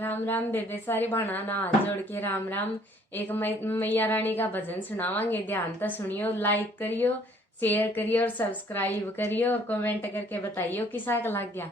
राम राम दे दे सारी भाना ना हाथ जोड़ के राम राम। एक मैया रानी का भजन सुनावांगे, ध्यान तो सुनियो, लाइक करियो, शेयर करियो और सब्सक्राइब करियो और कमेंट करके बताइयो किसा का लग गया।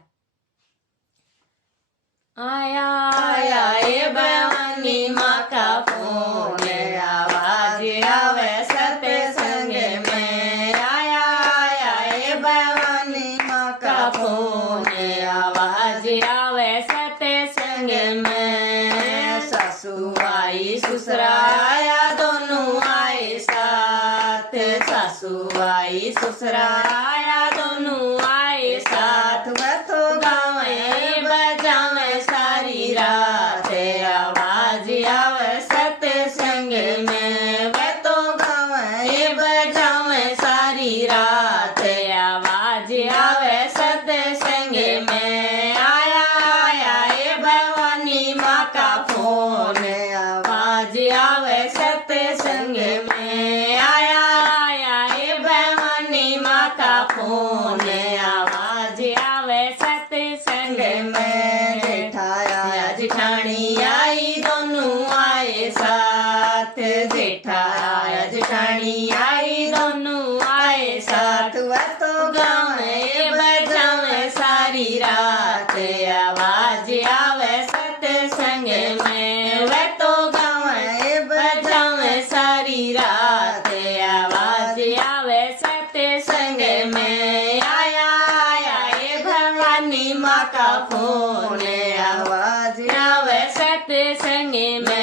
आया आया ए भवानी माँ का फोन, आवाज आवे सत्संग में। आया आया ए भवानी माँ का फोन, आवाज आवे सत्संग में। सासू आई ससुरा आया दोनों आए साथ, सासू आई ससुरा आया दोनों आए साथ। वह तो गावे बजावे सारी रात, आवाज आवे सत्संग में। वह तो गावे बजावे सारी रात, आवाज आवे सत्संग में। आया आया ए भवानी माँ का फोन, आवाज आवे सत्संग में। आया आया ए भवानी माँ का फोन, आवाज आवे सत्संग में। जेठाया जेठानी आई दोनों आए साथ, जेठाया जेठानी आई दोनों आए साथ। वह तो गावे बजावे सारी रात, आवाज आवे सत्संग में। वह तो गावे बजावे सारी रात, आवाज आवे सत्संग में। आया आया ए भवानी माँ का फोन, आवाज आवे सत्संग में।